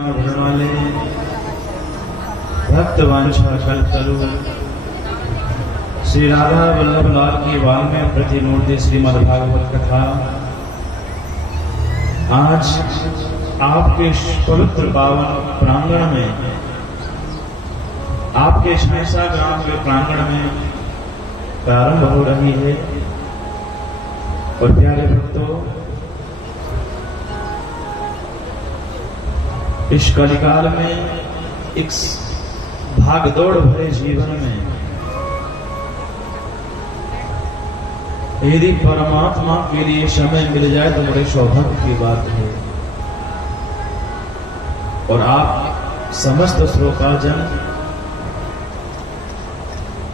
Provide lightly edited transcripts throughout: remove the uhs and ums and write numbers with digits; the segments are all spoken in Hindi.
वाले भक्त वांछा कल्पतरु श्री राधा वल्लभ लाल की वाल में प्रतिमूर्ति श्रीमद् भागवत कथा आज आपके पवित्र पावन प्रांगण में, आपके शायसा ग्राम के प्रांगण में प्रारंभ हो रही है। और प्यारे भक्तों, इस कलिकाल में एक भागदौड़ भरे जीवन में यदि परमात्मा के लिए समय मिल जाए तो बड़े सौभाग्य की बात है। और आप समस्त श्रोताजन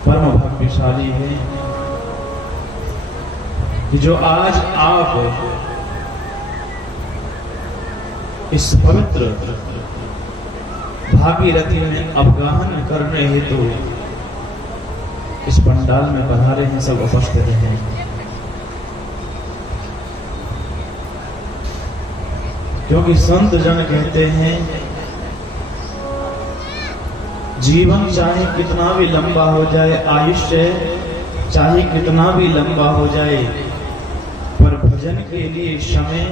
परम भाग्यशाली हैं कि जो आज आप इस पवित्र भागीरथी में अवगाहन करने हेतु इस पंडाल में पधारे हैं, सब उपस्थित हैं। क्योंकि संत जन कहते हैं जीवन चाहे कितना भी लंबा हो जाए, आयुष्य चाहे कितना भी लंबा हो जाए, पर भजन के लिए समय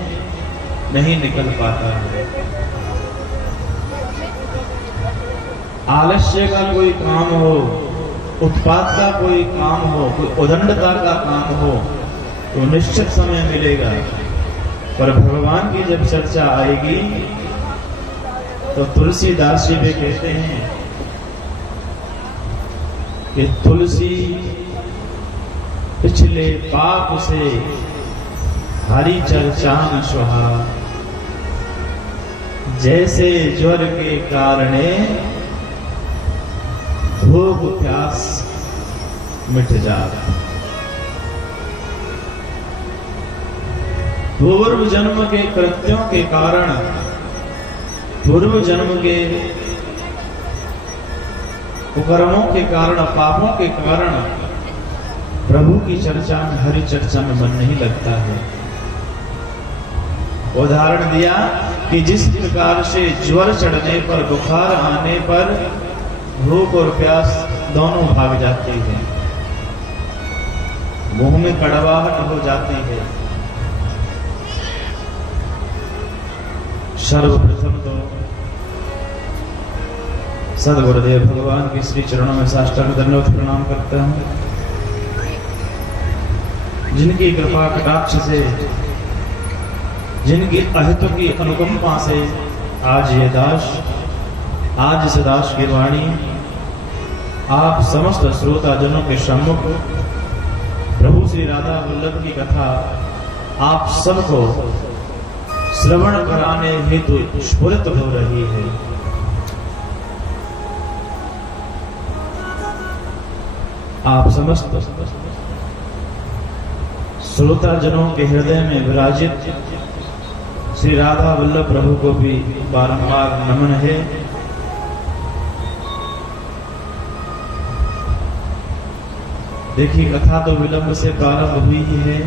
नहीं निकल पाता है। आलस्य का कोई काम हो, उत्पात का कोई काम हो, कोई उदंडता का काम हो तो निश्चित समय मिलेगा, पर भगवान की जब चर्चा आएगी तो तुलसीदास जी भी कहते हैं कि तुलसी पिछले पाप से हरि चर्चा न सुहा, जैसे ज्वर के कारणे भूख प्यास मिट जात। पूर्व जन्म के कृत्यों के कारण, पूर्व जन्म के कुकर्मों के कारण, पापों के कारण प्रभु की चर्चा में, हरि चर्चा में मन नहीं लगता है। उदाहरण दिया कि जिस प्रकार से ज्वर चढ़ने पर, बुखार आने पर भूख और प्यास दोनों भाग जाती है, मुंह में कड़वाहट हो जाती है। सर्वप्रथम तो सद्गुरुदेव भगवान के श्री चरणों में साष्टांग दंडवत प्रणाम करता हूं, जिनकी कृपा कटाक्ष से, जिनकी अहित की अनुकंपा से आज ये दास, आज इस दास की वाणी आप समस्त श्रोता जनों के सम्मुख प्रभु श्री राधा वल्लभ की कथा आप सबको श्रवण कराने हेतु स्फुरित हो रही है। आप समस्त श्रोता जनों के हृदय में विराजित श्री राधा वल्लभ प्रभु को भी बारंबार नमन है। देखिए, कथा तो विलंब से प्रारंभ हुई ही है,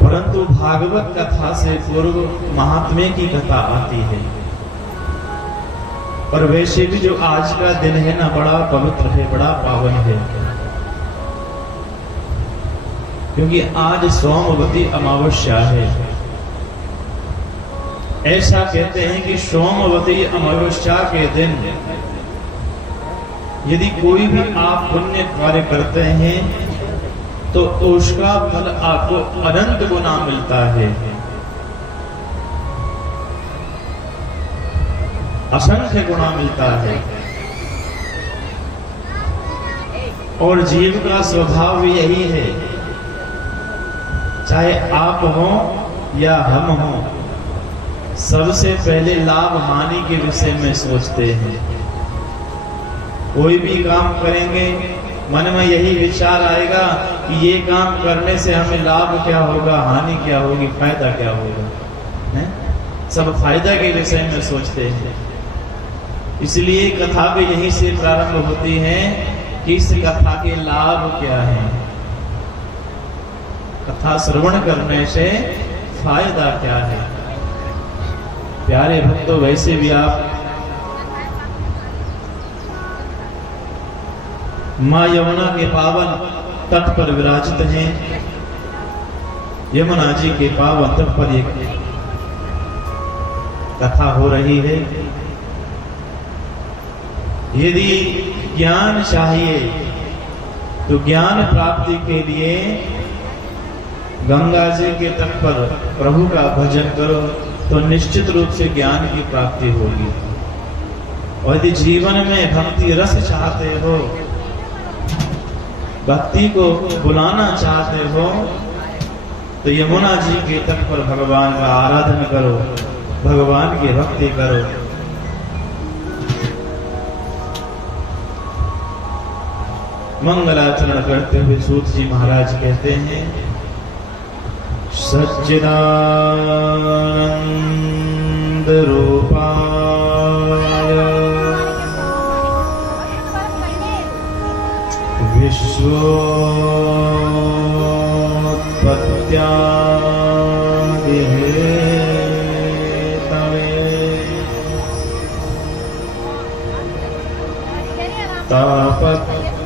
परंतु भागवत कथा से पूर्व महात्म्य की कथा आती है। और वैसे भी जो आज का दिन है ना, बड़ा पवित्र है, बड़ा पावन है, क्योंकि आज सोमवती अमावस्या है। ऐसा कहते हैं कि सोमवती अमावस्या के दिन यदि कोई भी आप पुण्य कार्य करते हैं तो उसका फल आपको अनंत गुना मिलता है, असंख्य गुना मिलता है। और जीव का स्वभाव भी यही है, चाहे आप हो या हम हो, सबसे पहले लाभ हानि के विषय में सोचते हैं। कोई भी काम करेंगे मन में यही विचार आएगा कि ये काम करने से हमें लाभ क्या होगा, हानि क्या होगी, फायदा क्या होगा, है? सब फायदा के विषय में सोचते हैं। इसलिए कथा भी यहीं से प्रारंभ होती है कि इस कथा के लाभ क्या है, कथा श्रवण करने से फायदा क्या है। प्यारे भक्तों, वैसे भी आप माँ यमुना के पावन तट पर विराजित हैं। यमुना जी के पावन तट पर एक कथा हो रही है। यदि ज्ञान चाहिए तो ज्ञान प्राप्ति के लिए गंगा जी के तट पर प्रभु का भजन करो तो निश्चित रूप से ज्ञान की प्राप्ति होगी। और यदि जीवन में भक्ति रस चाहते हो, भक्ति को बुलाना चाहते हो, तो यमुना जी के तट पर भगवान का आराधन करो, भगवान की भक्ति करो। मंगलाचरण करते हुए सूत जी महाराज कहते हैं, सच्चिदानंद रूपाय विश्वोत्पत्त्यादिहेतवे तापत्रय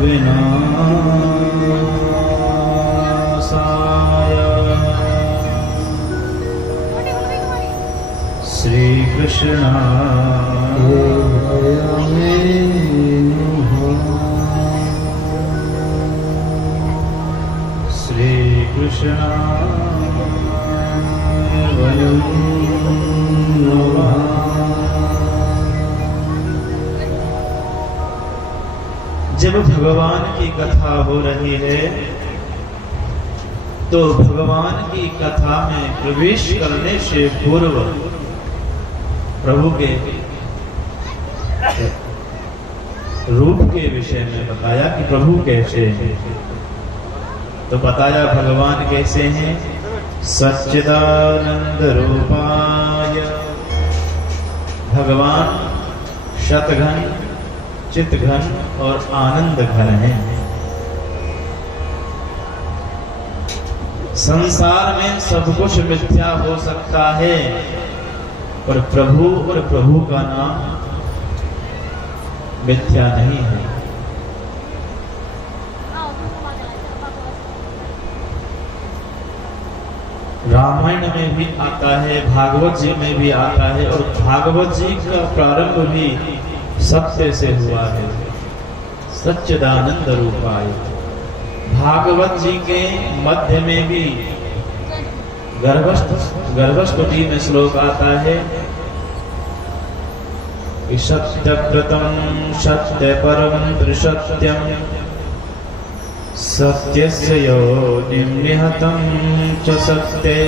विनाशाय श्री कृष्णाय श्री कृष्णाय वयं नमः। जब भगवान की कथा हो रही है तो भगवान की कथा में प्रवेश करने से पूर्व प्रभु के रूप के विषय में बताया कि प्रभु कैसे हैं। तो बताया भगवान कैसे हैं। सच्चिदानंद रूपाय, भगवान शतघन चितघन और आनंद घन हैं। संसार में सब कुछ मिथ्या हो सकता है, पर प्रभु और प्रभु का नाम मिथ्या नहीं है। रामायण में भी आता है, भागवत जी में भी आता है, और भागवत जी का प्रारंभ भी सत्य से हुआ है। सच्चिदानंद रूपाय। भागवत जी के मध्य में भी गर्भस्तुति में श्लोक आता है कि सत्यव्रतम सत्य परम त्रिसत्यम सत्यस्य योनिं निहतं च सत्ये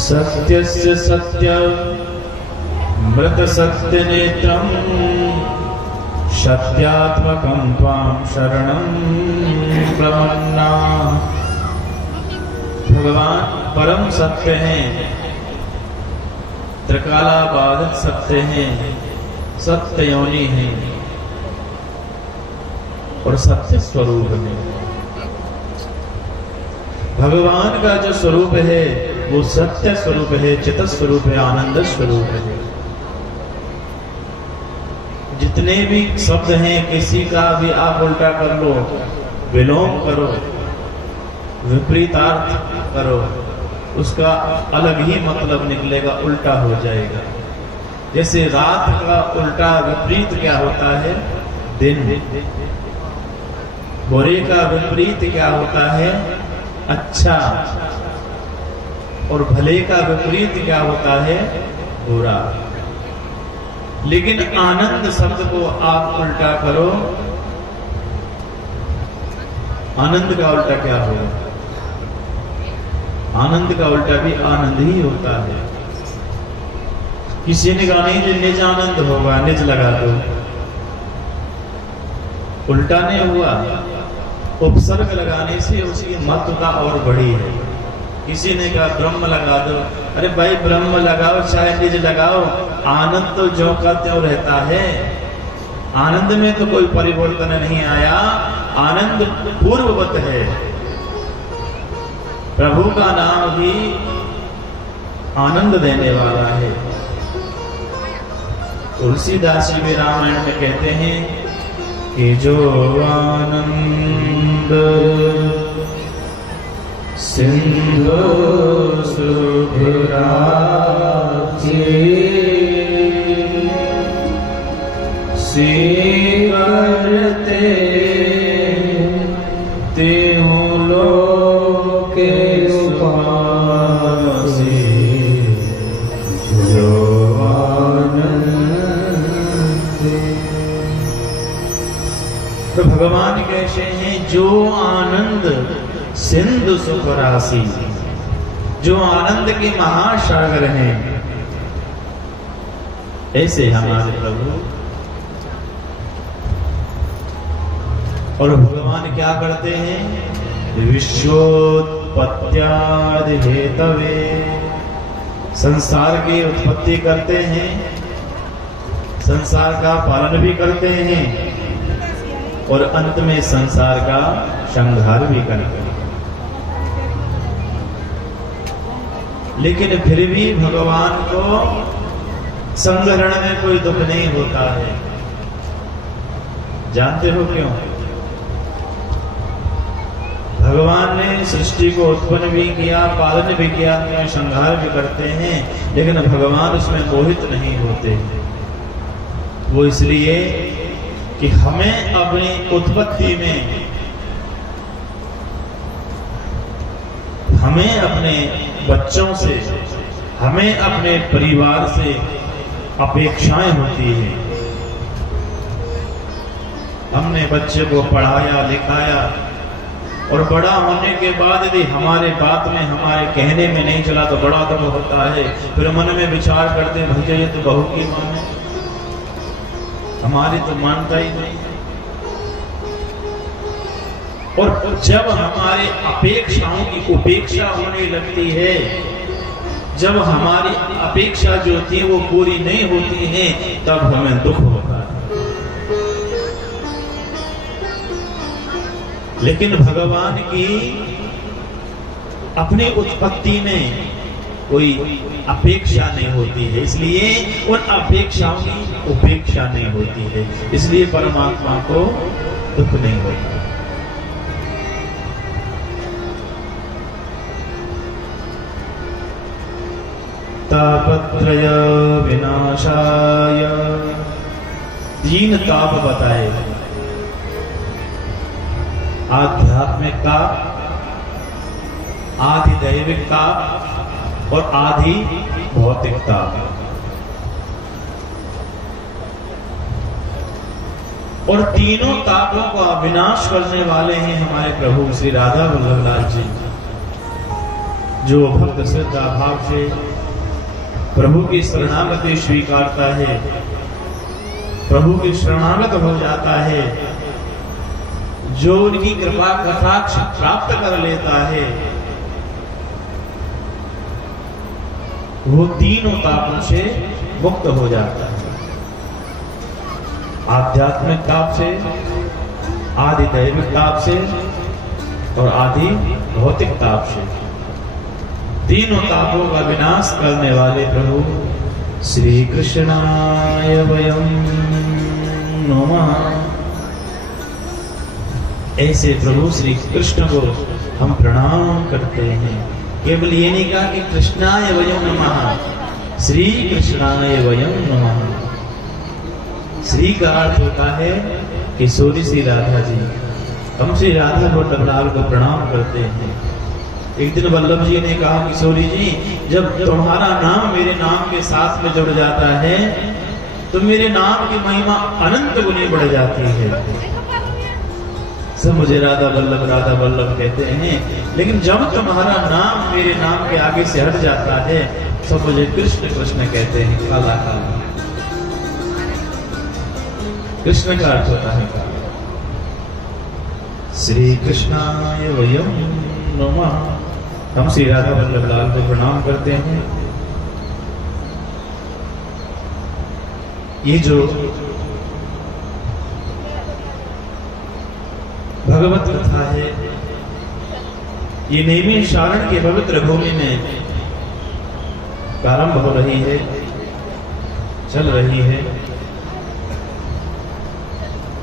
सत्यस्य सत्यं मृत सत्य नेत्रम सत्यात्मकं त्वां शरणं प्रपन्ना। भगवान परम सत्य हैं, त्रिकालाबाधित सत्य हैं, सत्य योनि हैं और सत्य स्वरूप है। भगवान का जो स्वरूप है वो सत्य स्वरूप है, चित स्वरूप है, आनंद स्वरूप है। जितने भी शब्द हैं किसी का भी आप उल्टा कर लो, विलोम करो, विपरीतार्थ करो, उसका अलग ही मतलब निकलेगा, उल्टा हो जाएगा। जैसे रात का उल्टा विपरीत क्या होता है? दिन। बुरे का विपरीत क्या होता है? अच्छा। और भले का विपरीत क्या होता है? बुरा। लेकिन आनंद शब्द को आप उल्टा करो, आनंद का उल्टा क्या होगा? आनंद का उल्टा भी आनंद ही होता है। किसी ने कहा नहीं निज आनंद होगा, निज लगा दो, उल्टा नहीं हुआ। उपसर्ग लगाने से उसकी महत्वता और बढ़ी है। किसी ने कहा ब्रह्म लगा दो, अरे भाई ब्रह्म लगाओ चाहे निज लगाओ, आनंद तो जो का त्यों रहता है। आनंद में तो कोई परिवर्तन नहीं आया, आनंद पूर्ववत है। प्रभु का नाम भी आनंद देने वाला है। तुलसीदास जी भी रामायण में कहते हैं कि जो आनंद सिंधु शुभ्राची करते तेहु लोके सुखासी जो आनंद। तो भगवान कैसे हैं? जो आनंद सिंधु सुख राशि, जो आनंद के महासागर हैं, ऐसे हमारे प्रभु। और भगवान क्या करते हैं? विश्वोत्पत्त्यादि हेतवे, संसार की उत्पत्ति करते हैं, संसार का पालन भी करते हैं और अंत में संसार का संहार भी करते हैं। लेकिन फिर भी भगवान को संग्रहण में कोई दुख नहीं होता है। जानते हो क्यों? भगवान ने सृष्टि को उत्पन्न भी किया, पालन भी किया, संहार भी करते हैं, लेकिन भगवान उसमें मोहित नहीं होते। वो इसलिए कि हमें अपनी उत्पत्ति में, हमें अपने बच्चों से, हमें अपने परिवार से अपेक्षाएं होती हैं। हमने बच्चे को पढ़ाया लिखाया और बड़ा होने के बाद यदि हमारे बात में, हमारे कहने में नहीं चला तो बड़ा दुख होता है। फिर मन में विचार करते हैं भैया ये तो बहू की माने, हमारी तो मानता ही नहीं। और जब हमारे अपेक्षाओं की उपेक्षा होने लगती है, जब हमारी अपेक्षा जो थी वो पूरी नहीं होती है, तब हमें दुख होता है। लेकिन भगवान की अपनी उत्पत्ति में कोई अपेक्षा नहीं होती है, इसलिए उन अपेक्षाओं की उपेक्षा नहीं होती है, इसलिए परमात्मा को दुख नहीं होता। तापत्रय विनाशाय, 3 ताप बताए। आध्यात्मिक ताप, आधि दैविक ताप और आधि भौतिक ताप। और तीनों तापों का विनाश करने वाले हैं हमारे प्रभु श्री राधा वल्लभ लाल जी, जो भक्त श्रद्धा भाव से प्रभु की शरणागति स्वीकारता है, प्रभु की शरणागत हो जाता है, जो उनकी कृपा कटाक्ष प्राप्त कर लेता है, वो तीनों तापों से मुक्त हो जाता है। आध्यात्मिक ताप से, आदि दैविक ताप से और आदि भौतिक ताप से। तीनों तापों का विनाश करने वाले प्रभु श्री कृष्णाय वयं नमः। ऐसे प्रभु श्री कृष्ण को हम प्रणाम करते हैं। केवल ये नहीं कहा कि कृष्णाय वयं नमः, श्री कृष्णाय वयं नमः। श्री का अर्थ होता है किशोरी श्री राधा जी। हम श्री राधा वल्लभ लाल को प्रणाम करते हैं। एक दिन वल्लभ जी ने कहा किशोरी जी, जब तुम्हारा नाम मेरे नाम के साथ में जुड़ जाता है तो मेरे नाम की महिमा अनंत गुनी बढ़ जाती है। सब मुझे राधा वल्लभ कहते हैं, लेकिन जब तुम्हारा नाम मेरे नाम के आगे से हट जाता है सब मुझे कृष्ण कृष्ण कहते हैं। काला काला कृष्ण का अर्थ होता है काला। श्री कृष्णाय वयं नमः। हम श्री राधा वल्लभ लाल को प्रणाम करते हैं। ये जो भगवत कथा है, ये नैमिषारण्य के पवित्र भूमि में प्रारंभ हो रही है, चल रही है।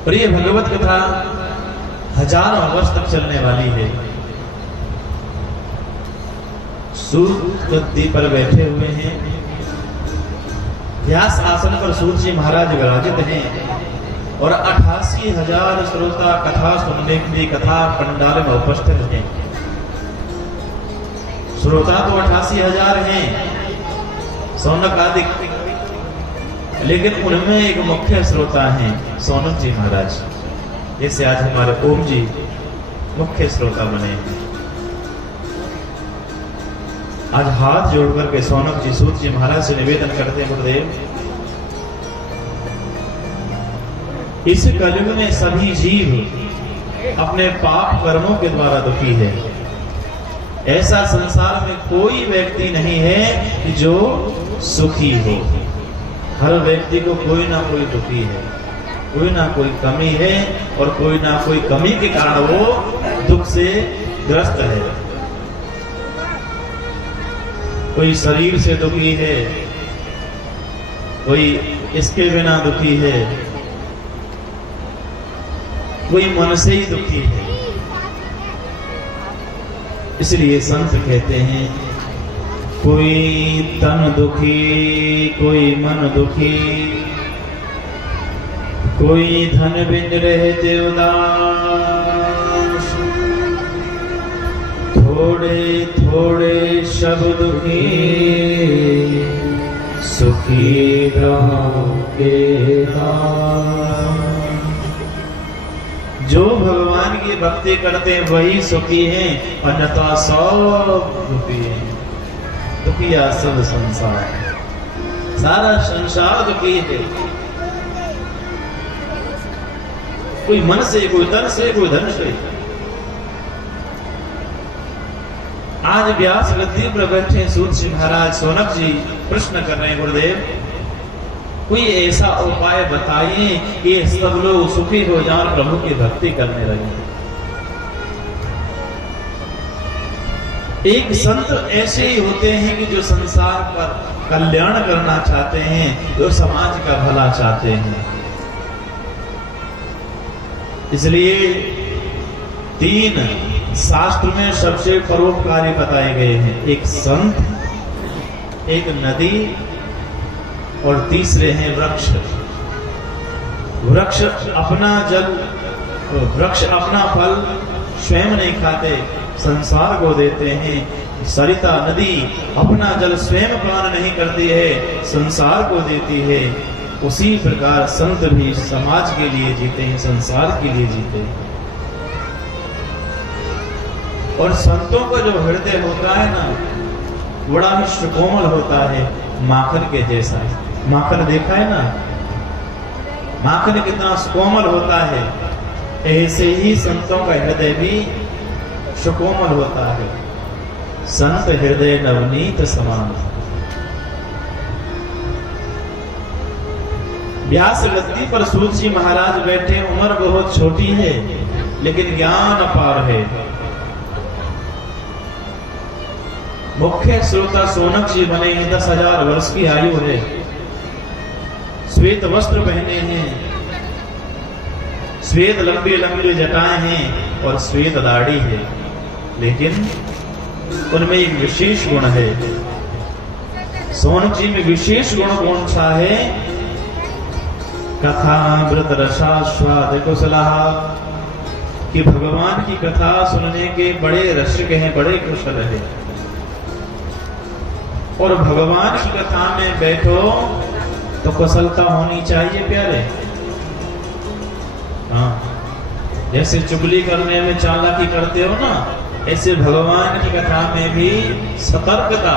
और ये भगवत कथा हजारों वर्ष तक चलने वाली है। सूत गद्दी पर बैठे हुए हैं, व्यास आसन पर सूत जी महाराज विराजित हैं और 88,000 श्रोता कथा सुनने के लिए कथा पंडाल में उपस्थित हैं। श्रोता तो 88,000 हैं, सौनक आदि, लेकिन उनमें एक मुख्य श्रोता हैं सौनक जी महाराज। जैसे आज हमारे ओम जी मुख्य श्रोता बने हैं। आज हाथ जोड़कर के सौनक जी सूत जी महाराज से निवेदन करते हैं, गुरुदेव इस कलयुग में सभी जीव अपने पाप कर्मों के द्वारा दुखी है। ऐसा संसार में कोई व्यक्ति नहीं है जो सुखी हो। हर व्यक्ति को कोई ना कोई दुखी है, कोई ना कोई कमी है और कोई ना कोई कमी के कारण वो दुख से ग्रस्त है। कोई शरीर से दुखी है, कोई इसके बिना दुखी है, कोई मन से ही दुखी है। इसलिए संत कहते हैं कोई तन दुखी, कोई मन दुखी, कोई धन बिन रहते उदास, थोड़े थोड़े सब दुखी, सुखी राम के नाम। जो भगवान की भक्ति करते हैं वही सुखी हैं, अन्यथा सब दुखी हैं। दुखिया सब संसार, सारा संसार दुखी है। कोई मन से, कोई तन से, कोई धन से। आज व्यास गद्दी पर बैठे सूत जी महाराज सौनक जी प्रश्न कर रहे हैं, गुरुदेव कोई ऐसा उपाय बताइए कि सब लोग सुखी हो जाएं, प्रभु की भक्ति करने लगे। एक संत ऐसे ही होते हैं कि जो संसार पर कल्याण करना चाहते हैं, जो समाज का भला चाहते हैं। इसलिए 3 शास्त्र में सबसे परोपकारी बताए गए हैं, एक संत, एक नदी और तीसरे हैं वृक्ष। वृक्ष अपना जल, वृक्ष अपना फल स्वयं नहीं खाते, संसार को देते हैं। सरिता नदी अपना जल स्वयं पान नहीं करती है, संसार को देती है। उसी प्रकार संत भी समाज के लिए जीते हैं, संसार के लिए जीते हैं। और संतों का जो हृदय होता है ना, बड़ा ही सुकोमल होता है, माखन के जैसा। माखन देखा है ना, माखन कितना सुकोमल होता है, ऐसे ही संतों का हृदय भी सुकोमल होता है। संत हृदय नवनीत समान। व्यास गद्दी पर सूत जी महाराज बैठे, उम्र बहुत छोटी है लेकिन ज्ञान अपार है। मुख्य श्रोता सौनक जी बने हैं, 10,000 वर्ष की आयु है, श्वेत वस्त्र पहने हैं, श्वेत लंबी लंबी जटाएं हैं और श्वेत दाढ़ी है। लेकिन उनमें एक विशेष गुण है। सौनक जी में विशेष गुण कौन सा है? कथा व्रत रसास्वाद कुशलः, कि भगवान की कथा सुनने के बड़े रसिक हैं, बड़े कुशल हैं। और भगवान की कथा में बैठो तो कुशलता होनी चाहिए प्यारे। हाँ, जैसे चुगली करने में चालाकी करते हो ना, ऐसे भगवान की कथा में भी सतर्कता,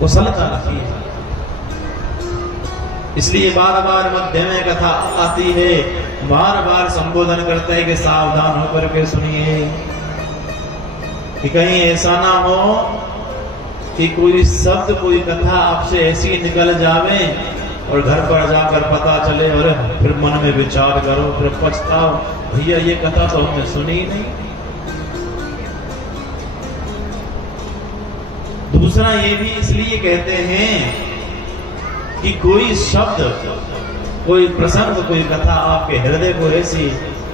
कुशलता रखिए। इसलिए बार बार मध्य में कथा आती है, बार बार संबोधन करता है कि सावधान होकर के सुनिए, कि कहीं ऐसा ना हो कि कोई शब्द, कोई कथा आपसे ऐसी निकल जावे और घर पर जाकर पता चले और फिर मन में विचार करो, फिर पछताओ, भैया ये कथा तो हमने सुनी ही नहीं। दूसरा ये भी इसलिए कहते हैं कि कोई शब्द, कोई प्रसंग, कोई कथा आपके हृदय को ऐसी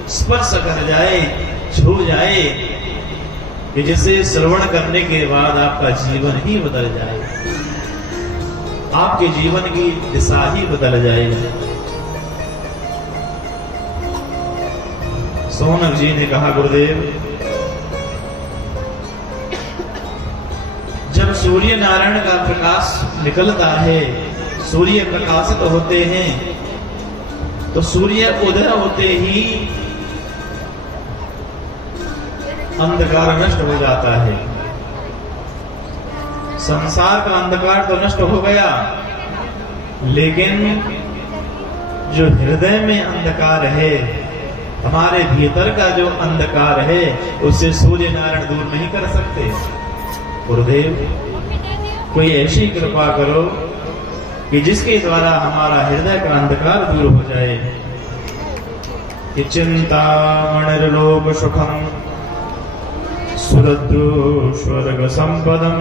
स्पर्श कर जाए, छू जाए कि जिसे श्रवण करने के बाद आपका जीवन ही बदल जाए, आपके जीवन की दिशा ही बदल जाएगी। सोनक जी ने कहा, गुरुदेव, जब सूर्य नारायण का प्रकाश निकलता है, सूर्य प्रकाशित होते हैं, तो सूर्य उदय होते ही अंधकार नष्ट हो जाता है। संसार का अंधकार तो नष्ट हो गया, लेकिन जो हृदय में अंधकार है, हमारे भीतर का जो अंधकार है, उसे सूर्य नारायण दूर नहीं कर सकते। गुरुदेव, कोई ऐसी कृपा करो कि जिसके द्वारा हमारा हृदय का अंधकार दूर हो जाए। कि चिंतामणिर्लोक सुखम सुरद्रु स्वर्ग संपदम।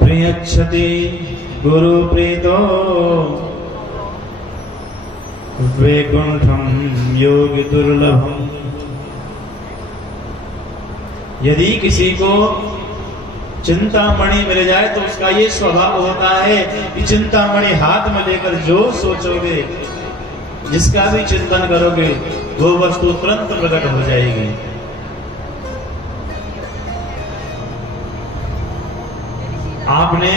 प्रियच्छति गुरु प्रीतो वैकुंठम योगी दुर्लभम। यदि किसी को चिंतामणि मिल जाए तो उसका ये स्वभाव होता है कि चिंतामणि हाथ में लेकर जो सोचोगे, जिसका भी चिंतन करोगे, वो वस्तु तुरंत प्रकट हो जाएगी। आपने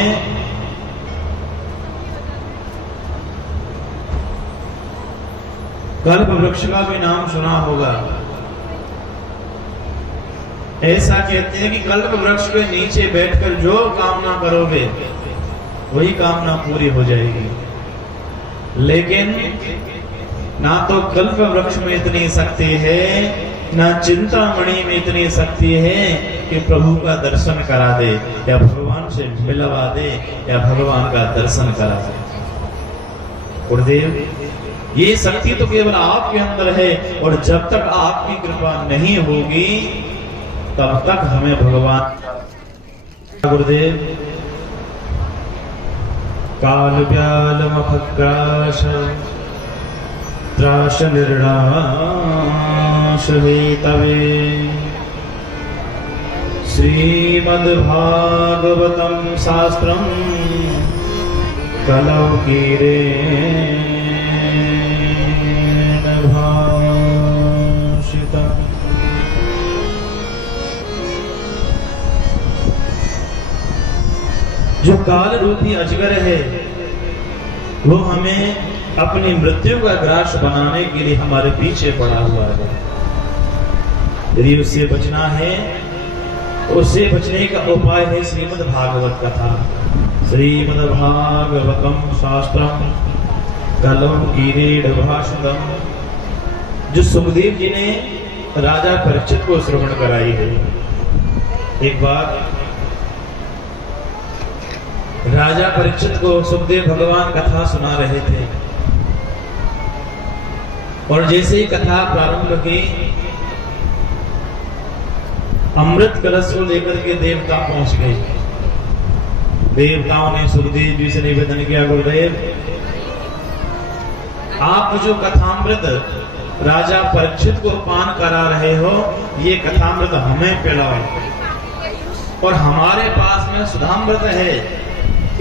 कल्प वृक्ष का भी नाम सुना होगा। ऐसा कहते हैं कि कल्प वृक्ष के नीचे बैठकर जो कामना करोगे वही कामना पूरी हो जाएगी। लेकिन ना तो कल्प वृक्ष में इतनी शक्ति है, ना चिंतामणि में इतनी शक्ति है कि प्रभु का दर्शन करा दे, या भगवान से मिलवा दे, या भगवान का दर्शन करा दे। गुरुदेव, ये शक्ति तो केवल आपके अंदर है, और जब तक आपकी कृपा नहीं होगी तब तक हमें भगवान। गुरुदेव, काल व्याल मखग्रास त्रास निर्णाश हेतवे श्रीमद्भागवतं शास्त्रं कलौ कीरेण भाषितम्। जो काल रूपी अजगर है, वो हमें अपनी मृत्यु का ग्रास बनाने के लिए हमारे पीछे पड़ा हुआ है। यदि उससे बचना है, उससे बचने का उपाय है श्रीमद् भागवत कथा। श्रीमद् भागवतम शास्त्रम कलौ कीरेण भाषितम्, जो सुखदेव जी ने राजा परीक्षित को श्रवण कराई है। एक बार राजा परीक्षित को सुखदेव भगवान कथा सुना रहे थे, और जैसे ही कथा प्रारंभ की, अमृत कलश को लेकर के देवता पहुंच गए। देवताओं ने सुखदेव जी से निवेदन किया, गुरुदेव, आप जो कथामृत राजा परीक्षित को पान करा रहे हो, ये कथामृत हमें पिलाओ, और हमारे पास में सुधामृत है,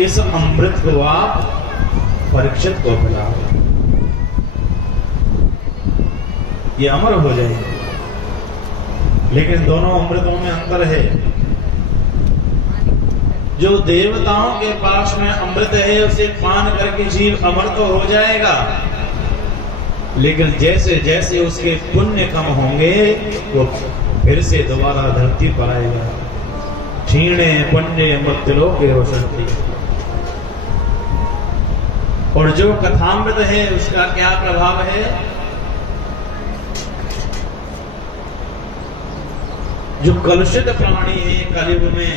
इस अमृत को आप परीक्षित को पिलाओ, ये अमर हो जाएगा। लेकिन दोनों अमृतों में अंतर है। जो देवताओं के पास में अमृत है, उसे पान करके जीव अमर तो हो जाएगा, लेकिन जैसे जैसे उसके पुण्य कम होंगे, वो फिर से दोबारा धरती पर आएगा। क्षीणे पुण्य मृत्युलोके वसन्ति। और जो कथामृत है, उसका क्या प्रभाव है? जो कलुषित प्राणी है कलयुग में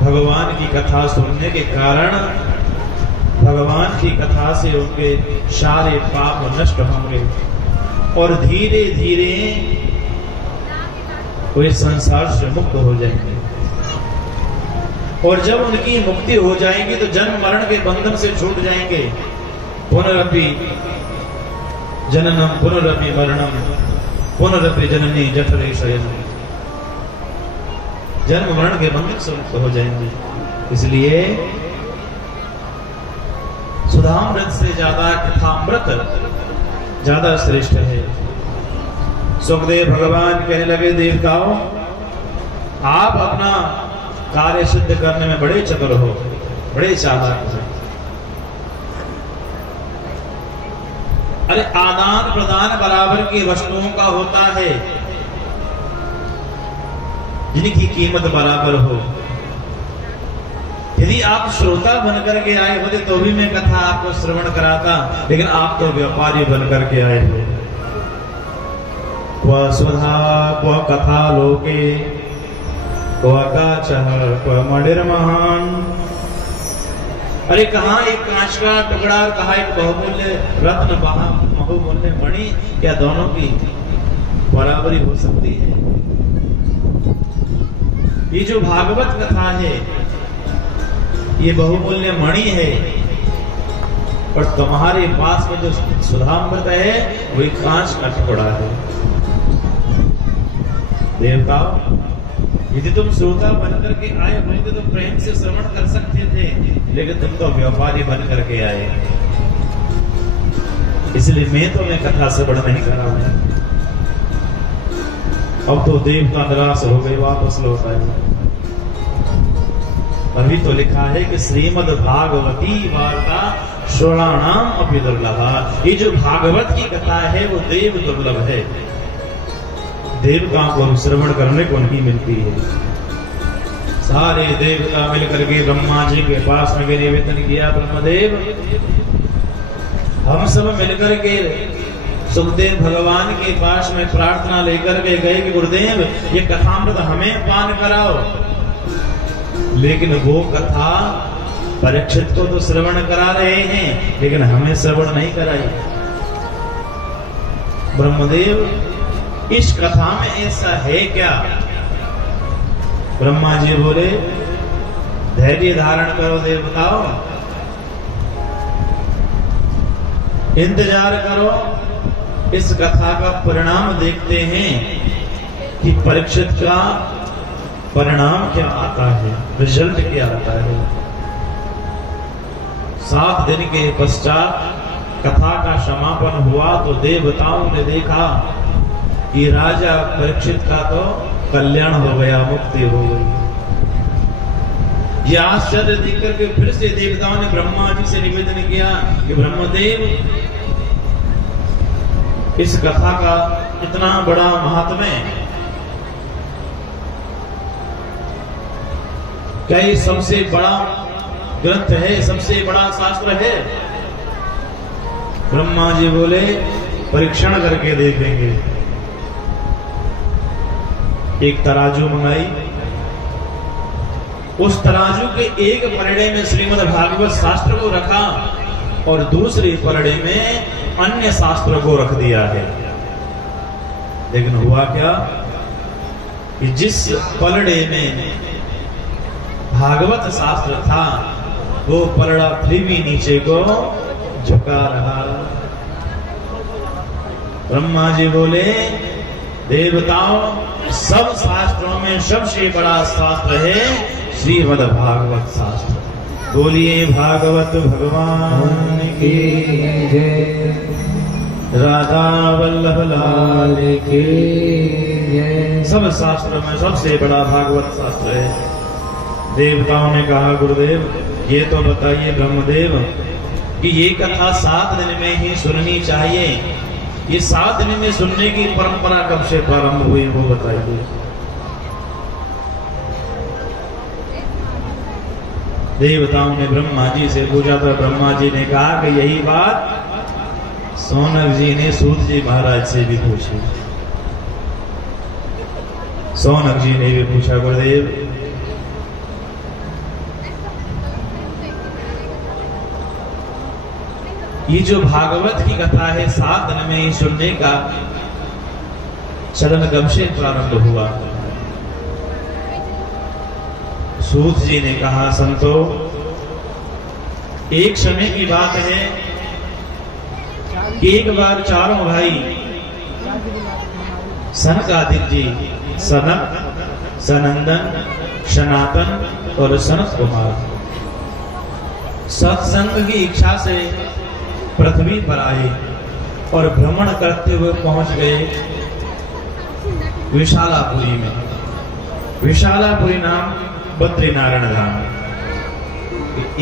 भगवान की कथा सुनने के कारण भगवान की कथा से उनके सारे पाप नष्ट होंगे और धीरे धीरे वे संसार से मुक्त हो जाएंगे। और जब उनकी मुक्ति हो जाएगी तो जन्म मरण के बंधन से छूट जाएंगे। पुनरपि जननम पुनरपि मरणम पुनरपि जननी जठरे शयनम, जन्म मरण के बंधन से मुक्त हो जाएंगे। इसलिए सुधामृत से ज्यादा कथामृत ज्यादा श्रेष्ठ है। सुखदेव भगवान कहने लगे, देवताओं आप अपना कार्य सिद्ध करने में बड़े चतुर हो, बड़े चालाक हो। अरे आदान प्रदान बराबर की वस्तुओं का होता है जिनकी कीमत बराबर हो। यदि आप श्रोता बनकर के आए होते तो भी मैं कथा आपको श्रवण कराता, लेकिन आप तो व्यापारी बनकर के आए हो। क्व सुधा क्व कथा लोके क्व काचः क्व मणिर्महान्। अरे कहाँ एक कांच का टुकड़ा और कहाँ एक बहुमूल्य रत्न बहुमूल्य मणि, क्या दोनों की बराबरी हो सकती है? ये जो भागवत कथा है ये बहुमूल्य मणि है और तुम्हारे पास में जो सुधामृत है वही कांच का टुकड़ा है। देवताओं यदि तुम श्रोता बनकर के आए होते तो प्रेम से श्रवण कर सकते थे, लेकिन तुम तो व्यापारी बन करके आए, इसलिए मैं तो मैं कथा श्रवण नहीं कर रहा हूं। अब तो देवता निराश हो गए, वापस लौट आए। अभी तो लिखा है कि श्रीमद् भागवती वार्ता श्रवणानाम अपि दुर्लभा। ये जो भागवत की कथा है वो देव दुर्लभ है, देवताओं को श्रवण करने को नहीं मिलती है। सारे देवता मिलकर के ब्रह्मा जी के पास में निवेदन किया, ब्रह्मदेव हम सब मिलकर के सुखदेव भगवान के पास में प्रार्थना लेकर के गए कि गुरुदेव ये कथामृत हमें पान कराओ, लेकिन वो कथा परीक्षित को तो श्रवण करा रहे हैं लेकिन हमें श्रवण नहीं कराई। ब्रह्मदेव इस कथा में ऐसा है क्या? ब्रह्मा जी बोले, धैर्य धारण करो देवताओं, इंतजार करो, इस कथा का परिणाम देखते हैं कि परीक्षित का परिणाम क्या आता है, रिजल्ट क्या आता है। 7 दिन के पश्चात कथा का समापन हुआ तो देवताओं ने देखा कि राजा परीक्षित का तो कल्याण हो गया, मुक्ति हो गई। यह आश्चर्य देख करके फिर से देवताओं ने ब्रह्मा जी से निवेदन किया कि ब्रह्मदेव इस कथा का इतना बड़ा महात्म्य, क्या ये सबसे बड़ा ग्रंथ है, सबसे बड़ा शास्त्र है? ब्रह्मा जी बोले, परीक्षण करके देखेंगे। एक तराजू मंगाई, उस तराजू के एक परड़े में श्रीमद् भागवत शास्त्र को रखा और दूसरे परड़े में अन्य शास्त्र को रख दिया है। लेकिन हुआ क्या कि जिस पलड़े में भागवत शास्त्र था वो पलड़ा फिर भी नीचे को झुका रहा। ब्रह्मा जी बोले, देवताओं सब शास्त्रों में सबसे बड़ा शास्त्र है श्रीमद् भागवत शास्त्र। बोलिए भागवत भगवान की जय, राधा वल्लभ लाल की जय। सब शास्त्रों में सबसे बड़ा भागवत शास्त्र है। देवताओं ने कहा, गुरुदेव ये तो बताइए ब्रह्मदेव कि ये कथा 7 दिन में ही सुननी चाहिए, ये 7 दिन में सुनने की परंपरा कब से प्रारंभ हुई वो बताइए। देवताओं ने ब्रह्मा जी से पूछा था। ब्रह्मा जी ने कहा कि यही बात सोनक जी ने सूत जी महाराज से भी पूछी। सौनक जी ने भी पूछा, गुरुदेव ये जो भागवत की कथा है 7 दिन में सुनने का चलन कब से प्रारंभ हुआ? सूत जी ने कहा, संतो एक समय की बात है कि एक बार चारों भाई सनकादिक जी, सनक, सनंदन, सनातन और सनत कुमार सत्संग की इच्छा से पृथ्वी पर आए और भ्रमण करते हुए पहुंच गए विशालापुरी में। विशालापुरी नाम बद्रीनारायण धाम।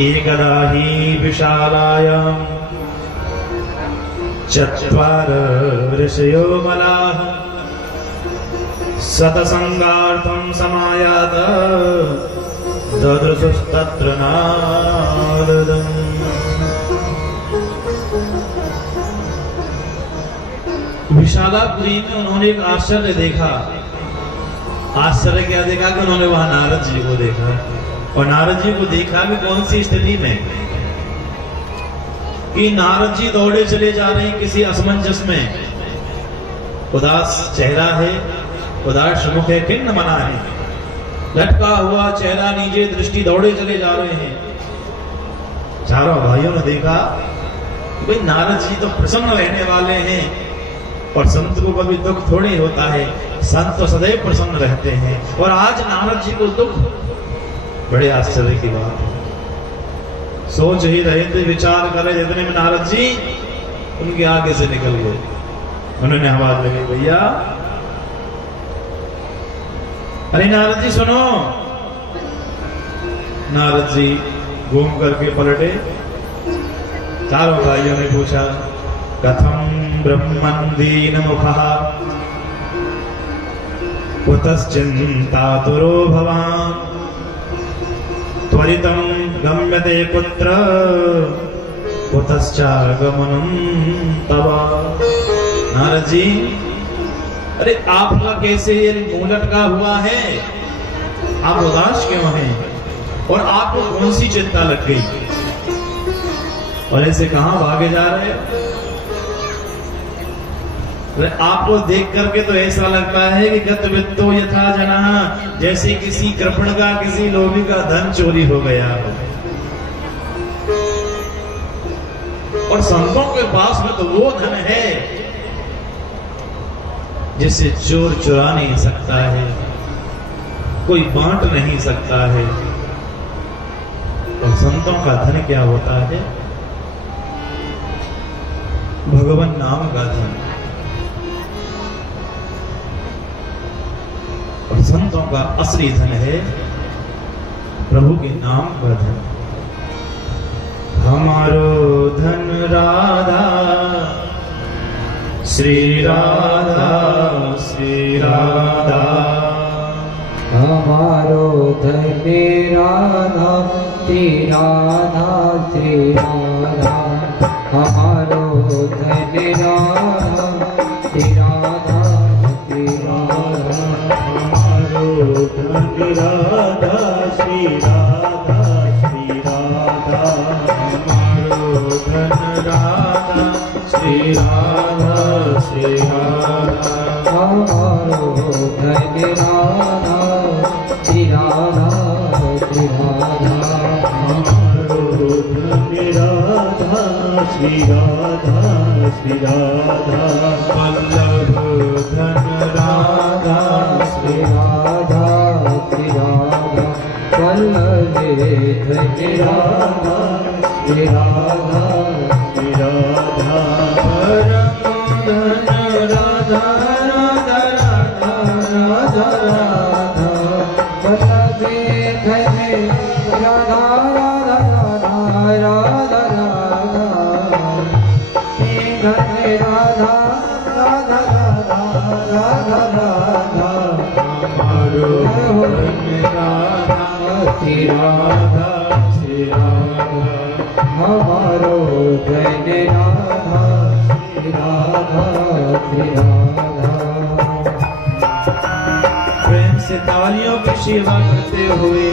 एकदा ही विशालायां चत्वार ऋषयो मलाः सतसंगार्थं समायात ददृशुस्तत्र नारदम्। विशालापुरी में उन्होंने एक आश्चर्य देखा। आश्चर्य क्या देखा कि उन्होंने वहां नारद जी को देखा, और नारद जी को देखा भी कौन सी स्थिति में कि नारद जी दौड़े चले जा रहे हैं किसी असमंजस में। उदास चेहरा है, उदास मुख है, खिन्न मना है, लटका हुआ चेहरा नीचे दृष्टि, दौड़े चले जा रहे हैं। चारों भाइयों ने देखा भाई नारद जी तो प्रसन्न रहने वाले हैं, और संत को कभी दुख थोड़ी होता है, संत तो सदैव प्रसन्न रहते हैं, और आज नारद जी को दुख। बड़े आश्चर्य की बात है। सोच ही रहे थे, विचार कर रहे, जितने में नारद जी उनके आगे से निकल गए। उन्होंने आवाज लगी, भैया अरे नारद जी सुनो। नारद जी घूम करके पलटे। चारों भाइयों ने पूछा, कथम ब्रह्मन् दीनमुखः कुतश्चिन्तातुरो भवान् त्वरितं गम्यते कुत्र कुतश्चागमनं तव। नारद जी, अरे आपका कैसे ये मुंह लटका हुआ है? आप उदास क्यों हैं? और आपको कौन सी चिंता लग गई? और ऐसे कहां भागे जा रहे हैं? आपको देख करके तो ऐसा लगता है कि गतवित्तो यथा जनः, जैसे किसी कृपण का, किसी लोभी का धन चोरी हो गया हो। और संतों के पास में तो वो धन है जिसे चोर चुरा नहीं सकता है, कोई बांट नहीं सकता है। और संतों का धन क्या होता है? भगवान नाम का धन। और संतों का असली धन है प्रभु के नाम का धन। हमारो धन राधा श्री राधा श्री राधा। हमारो धन राधा श्री राधा श्री राधा। हमारो धन राधा श्री राधा श्री राधा। हमारो धन राधा श्री राधा श्री राधा। हमारो धन राधा श्री राधा श्री राधा। हमारो धन राधा श्री राधा श्री राधा। हमारो धन राधा श्री राधा श्री राधा। वल्लभ धन राधा श्री राधा श्री राधा। वल्लभ धन राधा श्री राधा श्री राधा। परम धन राधा राधा राधा राधा राधा। वल्लभ धन राधा राधा राधा राधा राधा। धन राधा राधा राधा राधा राधा। हमारो धन राधा श्री राधा श्री राधा। हमारो धन राधा श्री राधा श्री राधा। से तालियों की सेवा करते हुए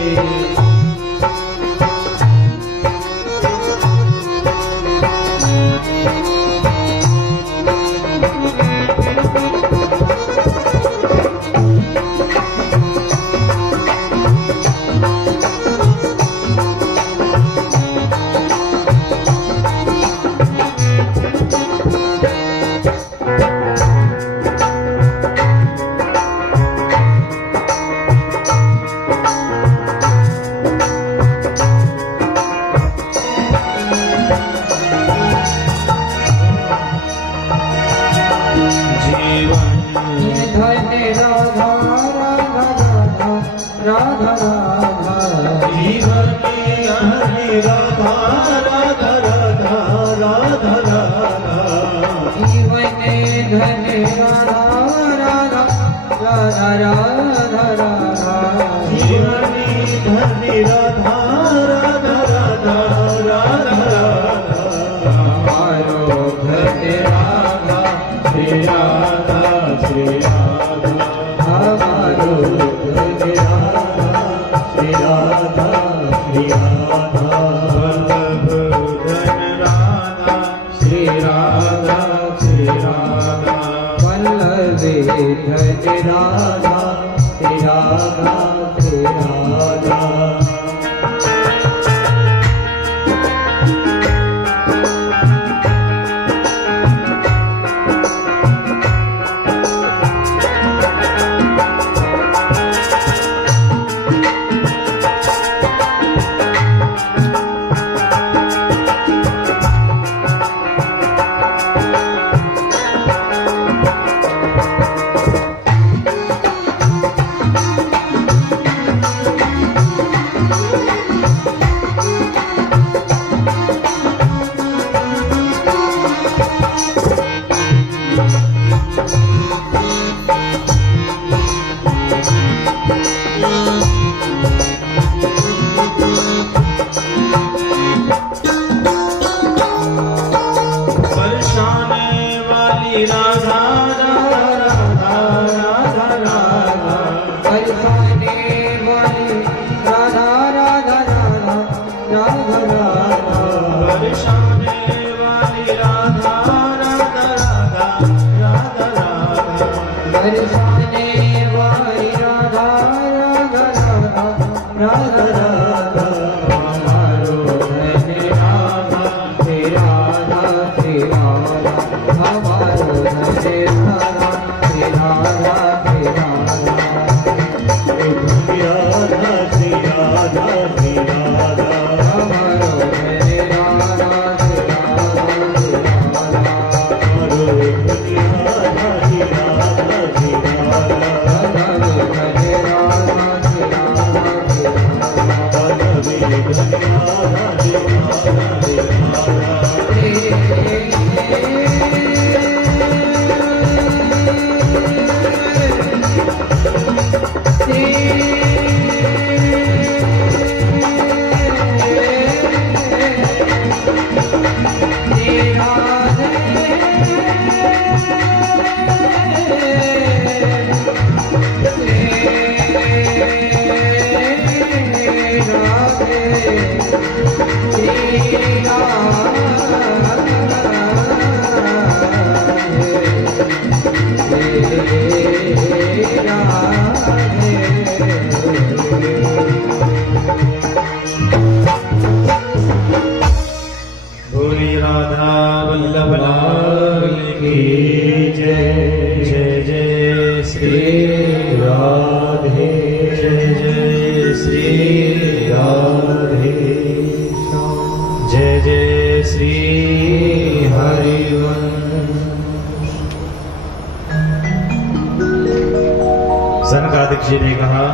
सनकादिक जी ने कहा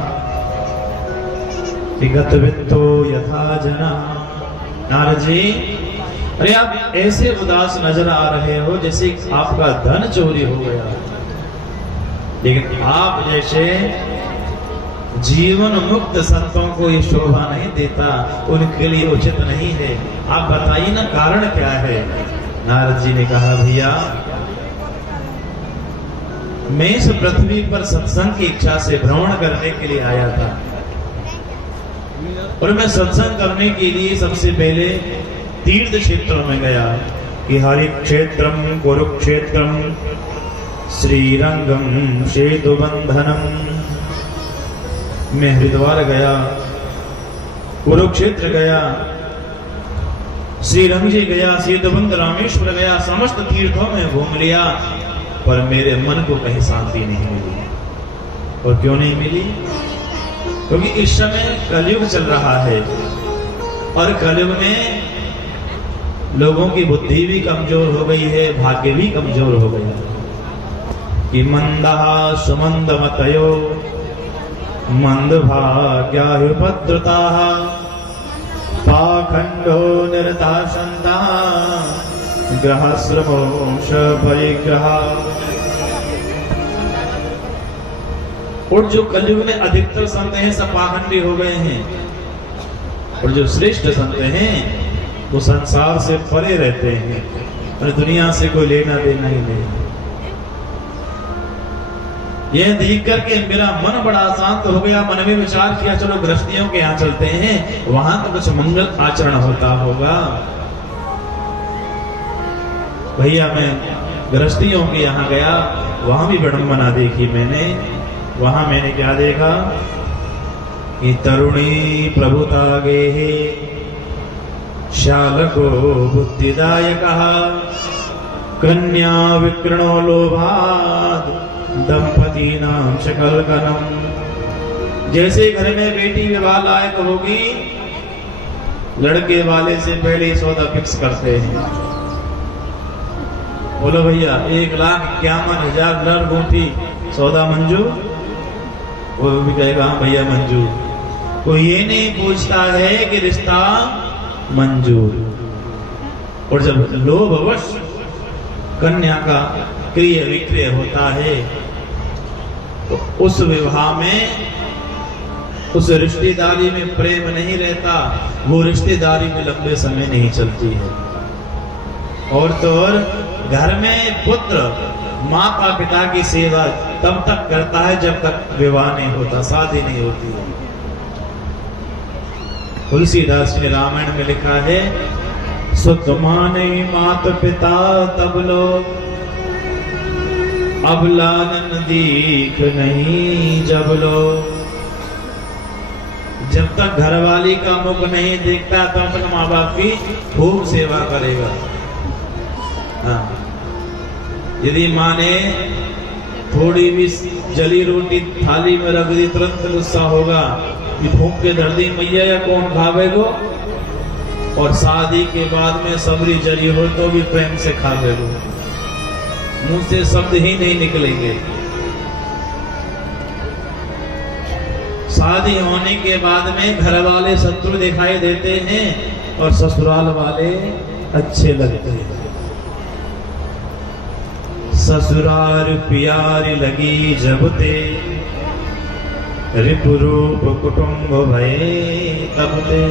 कि गतवित्तो यथा जना। नारद जी, अरे आप ऐसे उदास नजर आ रहे हो जैसे आपका धन चोरी हो गया, लेकिन आप जैसे जीवन मुक्त संतों को ये शोभा नहीं देता, उनके लिए उचित नहीं है। आप बताइए ना कारण क्या है। नारद जी ने कहा, भैया मैं इस पृथ्वी पर सत्संग की इच्छा से भ्रमण करने के लिए आया था और मैं सत्संग करने के लिए सबसे पहले तीर्थ क्षेत्र में गया कि हरि क्षेत्रम कुरुक्षेत्रम श्रीरंगम सेतु बंधनम। मैं हरिद्वार गया, कुरुक्षेत्र गया, श्रीरंग जी गया, सेतुबंध रामेश्वर गया, समस्त तीर्थों में घूम लिया, पर मेरे मन को कहीं शांति नहीं मिली। और क्यों नहीं मिली? क्योंकि इस समय कलयुग चल रहा है और कलयुग में लोगों की बुद्धि भी कमजोर हो गई है, भाग्य भी कमजोर हो गया कि मंदा सुमंद मतयो मंद भाग्यायुपद्रुता पाखंडो निरता संता ग्रहश्रमोक्ष परिग्रह। और जो कलयुग में अधिकतर संत हैं सब पाखंडी हो गए हैं और जो श्रेष्ठ संत हैं वो संसार से परे रहते हैं और दुनिया से कोई लेना देना ही नहीं। यह देख करके मेरा मन बड़ा शांत हो गया। मन में विचार किया चलो गृहस्थियों के यहाँ चलते हैं, वहां तो कुछ मंगल आचरण होता होगा। भैया मैं गृहस्थियों के यहाँ गया, वहां भी विडंबना देखी मैंने। वहां मैंने क्या देखा कि तरुणी प्रभुता गे शालको बुद्धिदायकः कन्या विकृणो लोभात् दंपतीनां शकलकनम। जैसे घर में बेटी विवाह लायक होगी, लड़के वाले से पहले सौदा फिक्स करते हैं। बोलो भैया 1,51,000 लड़ गुंठी सौदा मंजूर? वो भी कहेगा हाँ भैया मंजूर। कोई ये नहीं पूछता है कि रिश्ता मंजूर। और जब लोभवश कन्या का क्रिय विक्रय होता है तो उस विवाह में उस रिश्तेदारी में प्रेम नहीं रहता, वो रिश्तेदारी में लंबे समय नहीं चलती है। और तो और घर में पुत्र माता पिता की सेवा तब तक करता है जब तक विवाह नहीं होता, शादी नहीं होती है। तुलसीदास ने रामायण में लिखा है सुत माने मात पिता तब लोग अब लानन दीख नहीं जब लोग। जब तक घरवाली का मुख नहीं देखता तब तक माँ बाप की खूब सेवा करेगा। हाँ। यदि माँ ने थोड़ी भी जली रोटी थाली में रख दी तुरंत गुस्सा होगा कि भूख के दर्दी मैया या कौन खावेगो। और शादी के बाद में सबरी जली हो तो भी प्रेम से खावेगो, मुंह से शब्द ही नहीं निकलेंगे। शादी होने के बाद में घर वाले शत्रु दिखाई देते हैं और ससुराल वाले अच्छे लगते हैं। ससुराल प्यारी लगी जब ते रिपुरूप कुटुंब भये तब ते।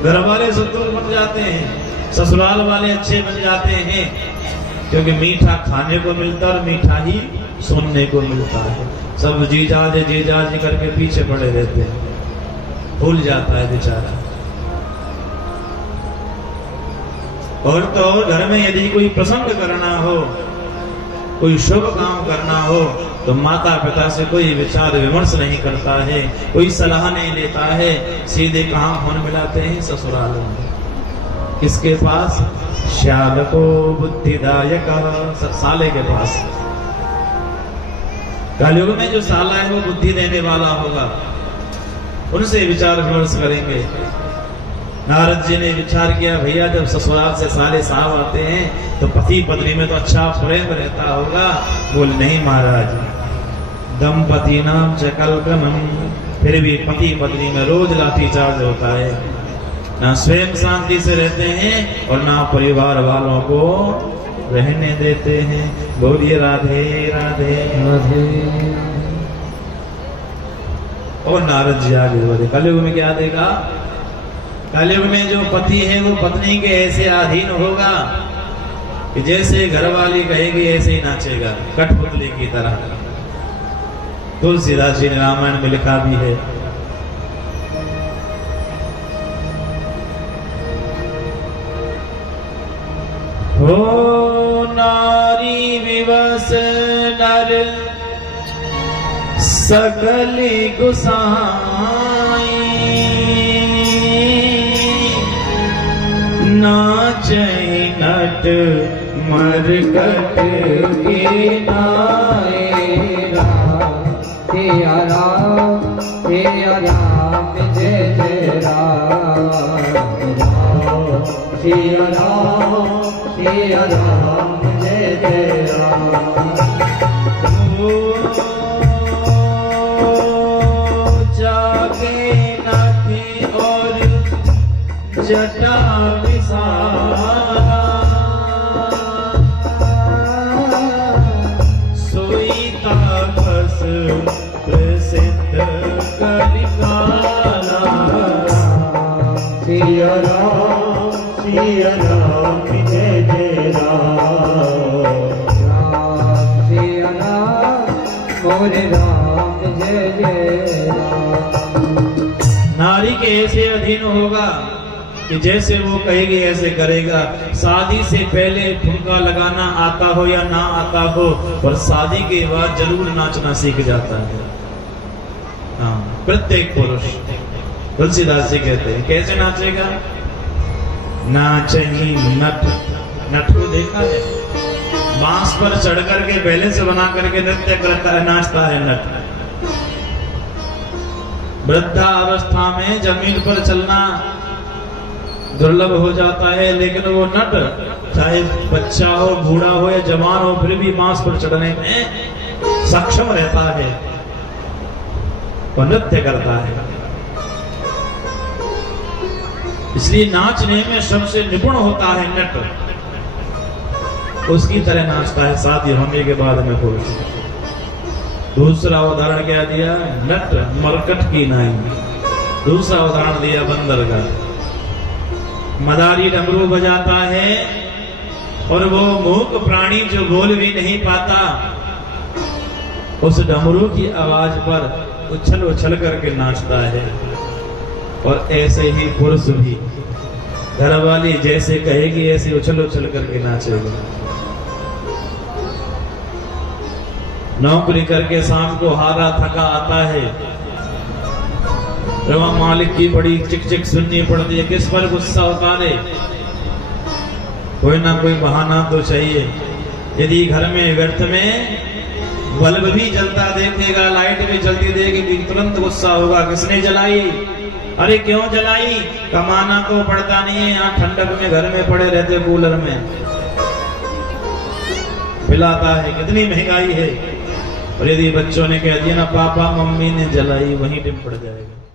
घर वाले शत्रु बन जाते हैं, ससुराल वाले अच्छे बन जाते हैं, क्योंकि मीठा खाने को मिलता है और मीठा ही सुनने को मिलता है। सब जीजाजी करके पीछे पड़े रहते हैं, भूल जाता है बेचारा। और तो और घर में यदि कोई प्रसंग करना हो, कोई शुभ काम करना हो तो माता पिता से कोई विचार विमर्श नहीं करता है, कोई सलाह नहीं लेता है, सीधे कहाँ फोन मिलाते हैं ससुराल में। किसके पास? श्याल को बुद्धिदायक साले के पास। कलयुग में जो साला है वो बुद्धि देने वाला होगा, उनसे विचार विमर्श करेंगे। नारद जी ने विचार किया भैया जब ससुराल से साले साहब आते हैं तो पति पत्नी में तो अच्छा प्रेम रहता होगा। बोल नहीं महाराज, दंपति नाम चकलकनम, फिर भी पति पत्नी में रोज लाठीचार्ज होता है। ना स्वयं शांति से रहते हैं और ना परिवार वालों को रहने देते हैं। बोलिए राधे राधे राधे। और नारद जी आगे बोले कलयुग में क्या देगा? कलयुग में जो पति है वो पत्नी के ऐसे अधीन होगा कि जैसे घरवाली कहेगी ऐसे ही नाचेगा, कठपुतली की तरह। तुलसीदास जी ने रामायण में लिखा भी है। हो नारी विवश नर सकली गुसाई, नाचे नट मरकट के नाए। सिया राम जय जय राम। सिया राम जय जय राम। जागे नाथे और जटा विसारा, सोई तापस प्रसिद्ध कलिकाला। सिया राम जय जय राम। सिया राम मोरे राम जय जय राम। नारी के ऐसे अधीन होगा कि जैसे वो कहेगी ऐसे करेगा। शादी से पहले ठुमका लगाना आता हो या ना आता हो, और शादी के बाद जरूर नाचना सीख जाता है। हाँ, प्रत्येक पुरुष। तुलसीदास जी कहते हैं कैसे नाचेगा? नाचही नट। नट को देखा है? बांस पर चढ़ करके बैलेंस बना करके नृत्य करता है, नाचता है नट। वृद्धा अवस्था में जमीन पर चलना दुर्लभ हो जाता है, लेकिन वो नट चाहे बच्चा हो, बूढ़ा हो या जवान हो, फिर भी बांस पर चढ़ने में सक्षम रहता है, वो नृत्य करता है। इसलिए नाचने में सबसे निपुण होता है नट। उसकी तरह नाचता है शादी होने के बाद में पुरुष। दूसरा उदाहरण क्या दिया? नट मरकट की नाई। दूसरा उदाहरण दिया बंदर का। मदारी डमरू बजाता है और वो मूक प्राणी जो बोल भी नहीं पाता, उस डमरू की आवाज पर उछल उछल करके नाचता है। और ऐसे ही पुरुष भी घरवाली जैसे कहेगी ऐसे उछल उछल करके नाचेगा। नौकरी करके शाम को हारा थका आता है, रवा मालिक की बड़ी चिक चिक सुननी पड़ती है, किस पर गुस्सा उतारे? कोई ना कोई बहाना तो चाहिए। यदि घर में व्यर्थ में बल्ब भी जलता देखेगा, लाइट भी जलती देखेगी, तुरंत गुस्सा होगा, किसने जलाई? अरे क्यों जलाई? कमाना तो पड़ता नहीं है, यहाँ ठंडक में घर में पड़े रहते कूलर में, पिलाता है, कितनी महंगाई है। और यदि बच्चों ने कह दिया ना पापा मम्मी ने जलाई, वहीं डिम पड़ जाएगा।